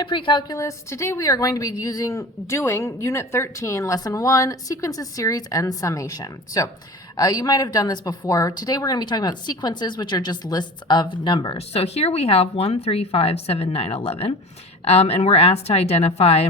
Hi Pre-Calculus. Today we are going to be doing Unit 13, Lesson 1, Sequences, Series, and Summation. So you might have done this before. Today we're going to be talking about sequences, which are just lists of numbers. So here we have 1, 3, 5, 7, 9, 11. And we're asked to identify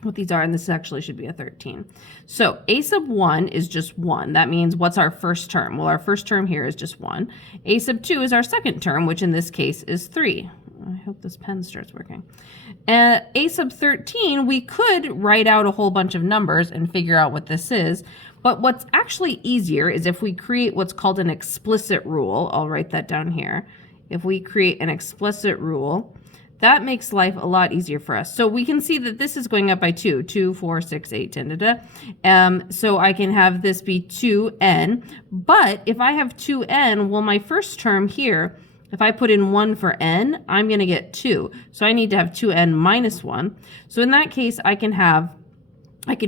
what these are, and this actually should be a 13. So a sub 1 is just 1. That means what's our first term? Well, our first term here is just 1. A sub 2 is our second term, which in this case is 3. I hope this pen starts working. A sub 13, we could write out a whole bunch of numbers and figure out what this is. But what's actually easier is if we create what's called an explicit rule. I'll write that down here. If we create an explicit rule, that makes life a lot easier for us. So we can see that this is going up by 2. 2, 4, 6, 8, 10, so I can have this be 2n. But if I have 2n, well, my first term here, if I put in 1 for n, I'm going to get 2. So I need to have 2n minus 1. So in that case, I can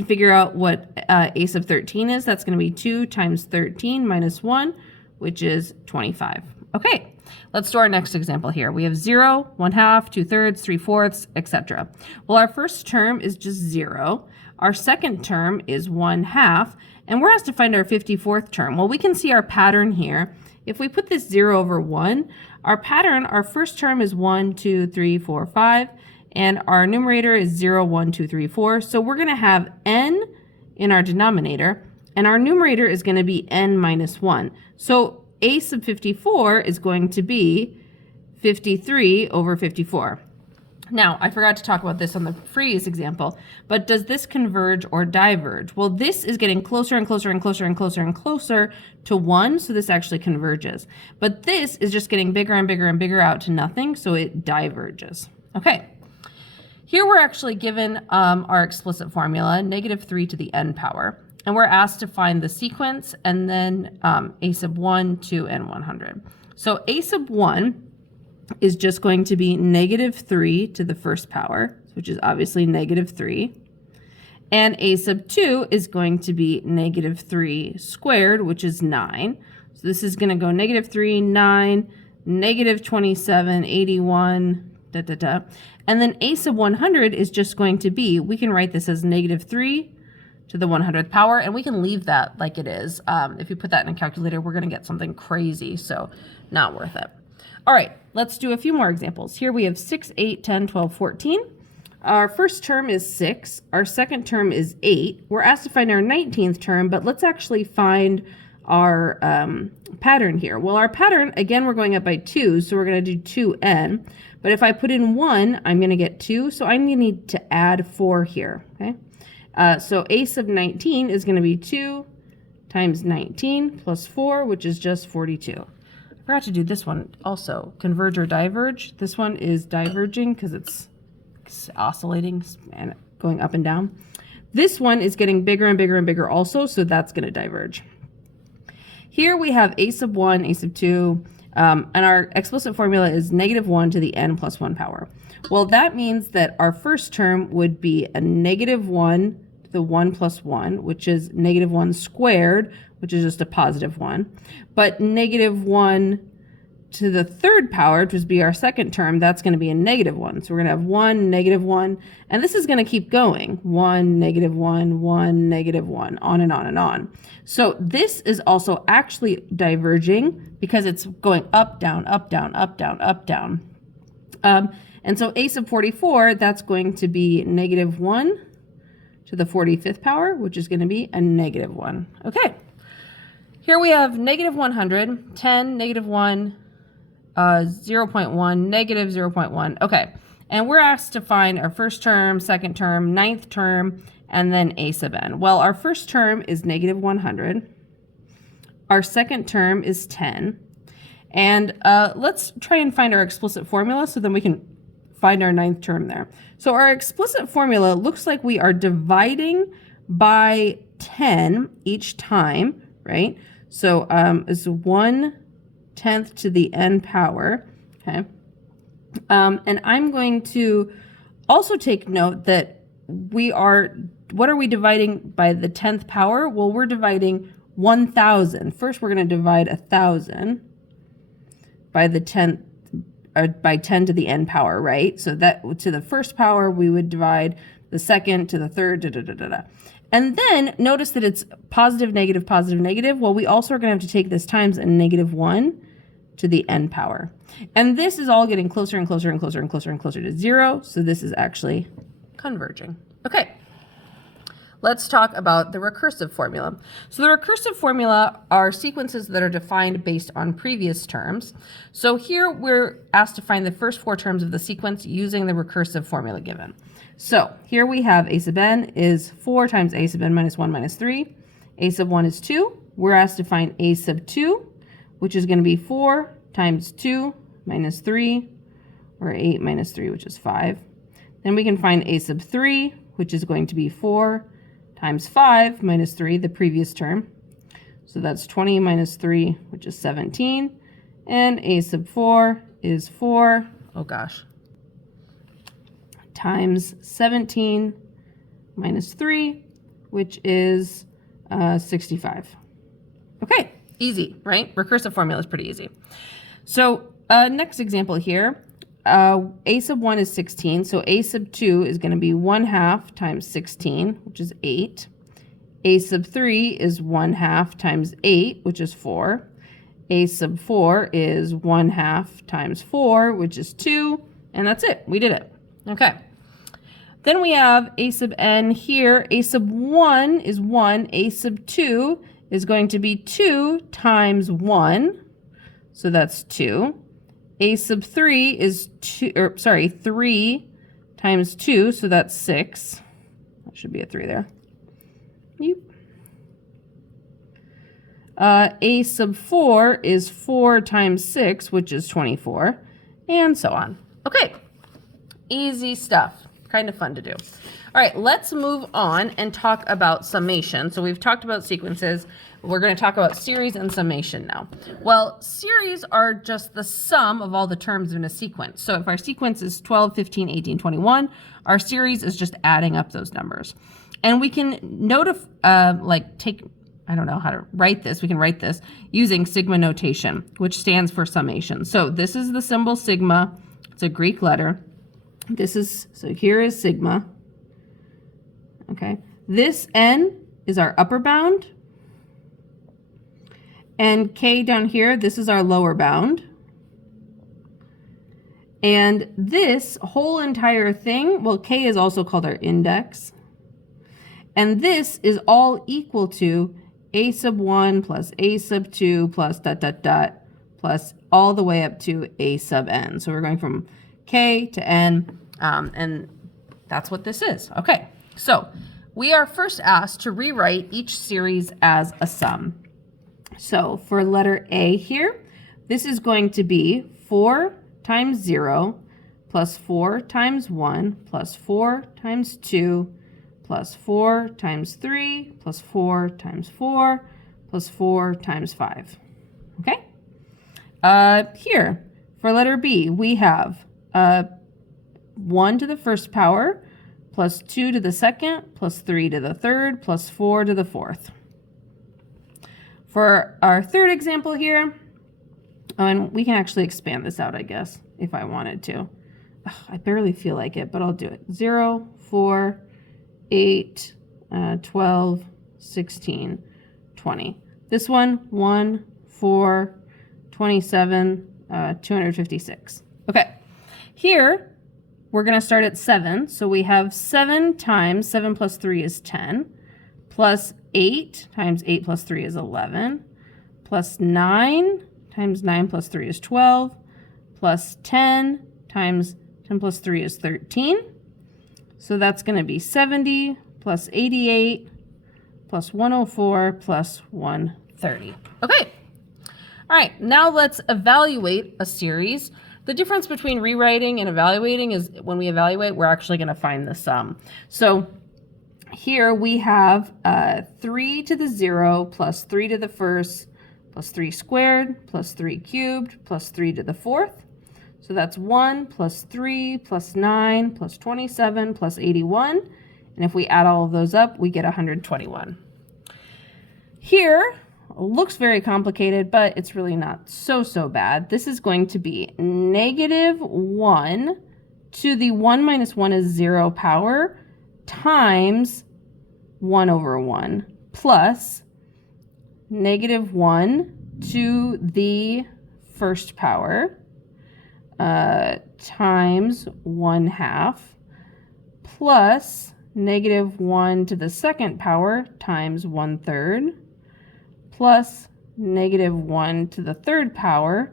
figure out what a sub 13 is. That's going to be 2 times 13 minus 1, which is 25. Okay, let's do our next example here. We have 0, 1/2, 2/3, 3/4, etc. Well, our first term is just 0. Our second term is 1/2, and we're asked to find our 54th term. Well, we can see our pattern here. If we put this 0 over 1, our pattern, our first term is 1, 2, 3, 4, 5, and our numerator is 0, 1, 2, 3, 4. So we're going to have n in our denominator, and our numerator is going to be n minus 1. So a sub 54 is going to be 53 over 54. Now, I forgot to talk about this on the previous example, but does this converge or diverge? Well, this is getting closer and closer and closer and closer and closer to 1, so this actually converges. But this is just getting bigger and bigger and bigger out to nothing, so it diverges. Okay, here we're actually given our explicit formula, -3 to the n power, and we're asked to find the sequence and then a sub 1, 2, and 100. So a sub 1 is just going to be -3 to the first power, which is obviously -3. And a sub 2 is going to be -3 squared, which is 9. So this is going to go -3, 9, -27, 81, And then a sub 100 is just going to be, we can write this as -3 to the 100th power, and we can leave that like it is. If you put that in a calculator, we're going to get something crazy, so not worth it. All right, let's do a few more examples. Here we have 6, 8, 10, 12, 14. Our first term is 6. Our second term is 8. We're asked to find our 19th term, but let's actually find our pattern here. Well, our pattern, again, we're going up by 2, so we're going to do 2n. But if I put in 1, I'm going to get 2, so I'm going to need to add 4 here, okay? So a sub 19 is going to be 2 times 19 plus 4, which is just 42. I forgot to do this one also, converge or diverge. This one is diverging because it's oscillating and going up and down. This one is getting bigger and bigger and bigger also, so that's going to diverge. Here we have a sub 1, a sub 2, and our explicit formula is -1 to the n plus 1 power. Well, that means that our first term would be a -1 to the 1 plus 1, which is -1 squared, which is just a positive 1. But -1 to the third power, which would be our second term, that's going to be a -1. So we're going to have 1, -1, and this is going to keep going. 1, -1, 1, -1, on and on and on. So this is also actually diverging because it's going up, down, up, down, up, down, up, down. And so a sub 44, that's going to be -1 to the 45th power, which is going to be a -1. Okay. Here we have -100, 10, -1, 0.1, -0.1. Okay, and we're asked to find our first term, second term, 9th term, and then a sub n. Well, our first term is -100. Our second term is 10. And let's try and find our explicit formula so then we can find our 9th term there. So our explicit formula looks like we are dividing by 10 each time, right? So it's 1/10 to the n power, okay? And I'm going to also take note that what are we dividing by the 10th power? Well, we're dividing 1,000. First, we're going to divide 1,000 by the 10th by 10 to the n power, right? So that to the first power, we would divide the second to the third, da, da, da, da, da. And then notice that it's positive, negative, positive, negative. Well, we also are going to have to take this times a -1 to the n power. And this is all getting closer and closer and closer and closer and closer to 0. So this is actually converging. Okay. Let's talk about the recursive formula. So the recursive formula are sequences that are defined based on previous terms. So here we're asked to find the first 4 terms of the sequence using the recursive formula given. So here we have a sub n is 4 times a sub n minus 1 minus 3. A sub 1 is 2. We're asked to find a sub 2, which is going to be 4 times 2 minus 3, or 8 minus 3, which is 5. Then we can find a sub 3, which is going to be 4 times 5 minus 3, the previous term. So that's 20 minus 3, which is 17. And a sub 4 is 4, oh gosh, times 17 minus 3, which is 65. Okay, easy, right? Recursive formula is pretty easy. So next example here, a sub 1 is 16, so a sub 2 is going to be 1/2 times 16, which is 8. A sub 3 is 1/2 times 8, which is 4. A sub 4 is 1/2 times 4, which is 2, and that's it. We did it. Okay. Then we have a sub n here. A sub 1 is 1. A sub 2 is going to be 2 times 1, so that's 2. A sub 3 is 3 times 2, so that's 6. That should be a 3 there. Yep. A sub 4 is 4 times 6, which is 24, and so on. Okay, easy stuff. Kind of fun to do. All right, let's move on and talk about summation. So we've talked about sequences. We're going to talk about series and summation now. Well, series are just the sum of all the terms in a sequence. So if our sequence is 12, 15, 18, 21, our series is just adding up those numbers. And we can I don't know how to write this. We can write this using sigma notation, which stands for summation. So this is the symbol sigma. It's a Greek letter. So here is sigma. Okay. This n is our upper bound. And k down here, this is our lower bound. And this whole entire thing, well, k is also called our index. And this is all equal to a sub 1 plus a sub 2 plus ... plus all the way up to a sub n. So we're going from k to n, and that's what this is. Okay, so we are first asked to rewrite each series as a sum. So for letter A here, this is going to be 4 times 0 plus 4 times 1 plus 4 times 2 plus 4 times 3 plus 4 times 4 plus 4 times 5. Okay? Here, for letter B, we have 1 to the first power plus 2 to the second plus 3 to the third plus 4 to the fourth. For our third example here, and we can actually expand this out, I guess, if I wanted to. I barely feel like it, but I'll do it. 0, 4, 8, 12, 16, 20. This one, 1, 4, 27, 256. Okay, here we're going to start at 7. So we have 7 times 7 plus 3 is 10, plus 8 times 8 plus 3 is 11, plus 9 times 9 plus 3 is 12, plus 10 times 10 plus 3 is 13. So that's going to be 70 plus 88 plus 104 plus 130. Okay. All right, now let's evaluate a series. The difference between rewriting and evaluating is when we evaluate, we're actually going to find the sum. So here we have 3 to the 0 plus 3 to the first plus 3 squared plus 3 cubed plus 3 to the fourth. So that's 1 plus 3 plus 9 plus 27 plus 81. And if we add all of those up, we get 121. Here, looks very complicated, but it's really not so bad. This is going to be negative 1 to the 1 minus 1 is 0 power times 1 over 1 plus negative 1 to the first power times 1/2 plus negative 1 to the second power times 1/3 plus negative 1 to the third power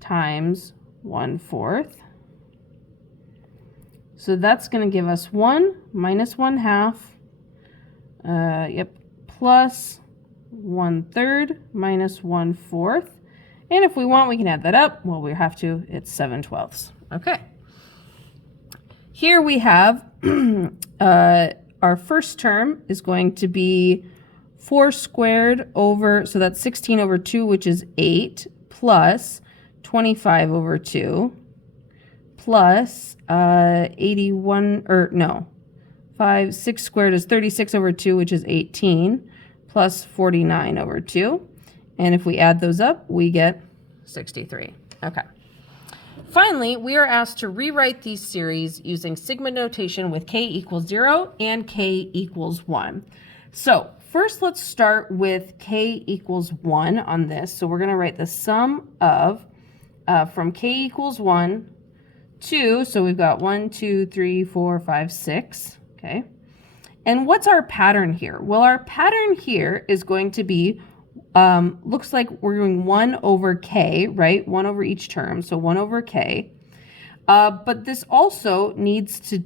times 1/4. So that's going to give us 1 minus 1/2, plus 1/3 minus 1/4. And if we want, we can add that up. Well, we have to. It's 7/12. Okay. Here we have our first term is going to be 4 squared over, so that's 16 over 2, which is 8, plus 25 over 2, plus 81, or no, 6 squared is 36 over 2, which is 18, plus 49 over 2. And if we add those up, we get 63. Okay. Finally, we are asked to rewrite these series using sigma notation with k equals 0 and k equals 1. So first, let's start with k equals 1 on this. So we're going to write the sum of, from k equals 1 to, so we've got 1, 2, 3, 4, 5, 6. Okay. And what's our pattern here? Well, our pattern here is going to be, looks like we're doing 1 over k, right? 1 over each term, so 1 over k. But this also needs to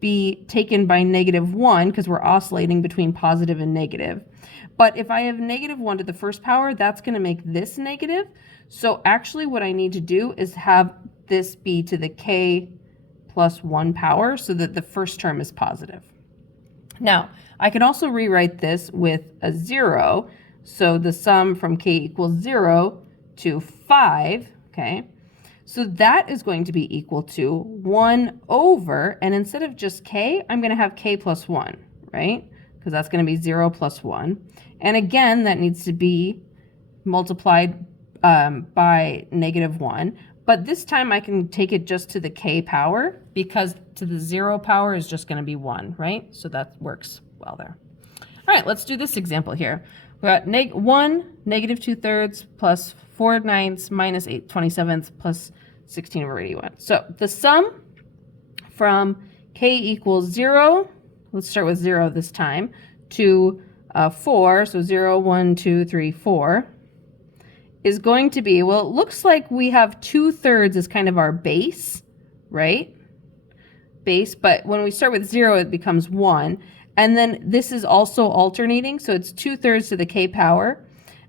be taken by negative 1 because we're oscillating between positive and negative. But if I have negative 1 to the first power, that's going to make this negative. So actually what I need to do is have this be to the k plus 1 power so that the first term is positive. Now, I can also rewrite this with a 0. So the sum from k equals 0 to 5, okay? So that is going to be equal to 1 over, and instead of just k, I'm going to have k plus 1, right? Because that's going to be 0 plus 1. And again, that needs to be multiplied by negative 1. But this time I can take it just to the k power because to the 0 power is just going to be 1, right? So that works well there. All right, let's do this example here. We got 1, negative 2/3 plus 4/9 minus 8/27 plus 16 over 81. So the sum from k equals 0, let's start with 0 this time, to 4, so 0, 1, 2, 3, 4, is going to be, well, it looks like we have 2/3 as kind of our base, right? Base, but when we start with 0, it becomes 1. And then this is also alternating, so it's 2/3 to the k power,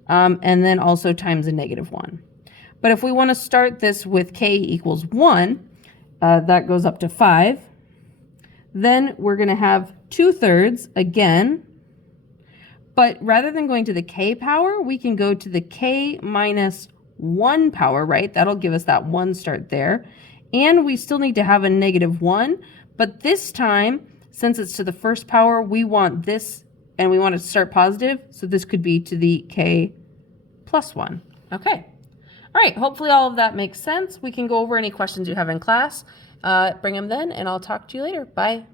and then also times a negative 1. But if we want to start this with k equals 1, that goes up to 5. Then we're going to have 2/3 again, but rather than going to the k power, we can go to the k minus 1 power, right? That'll give us that 1 start there. And we still need to have a negative 1, but this time, since it's to the first power, we want this, and we want it to start positive, so this could be to the k plus 1. Okay. All right, hopefully all of that makes sense. We can go over any questions you have in class. Bring them then, and I'll talk to you later. Bye.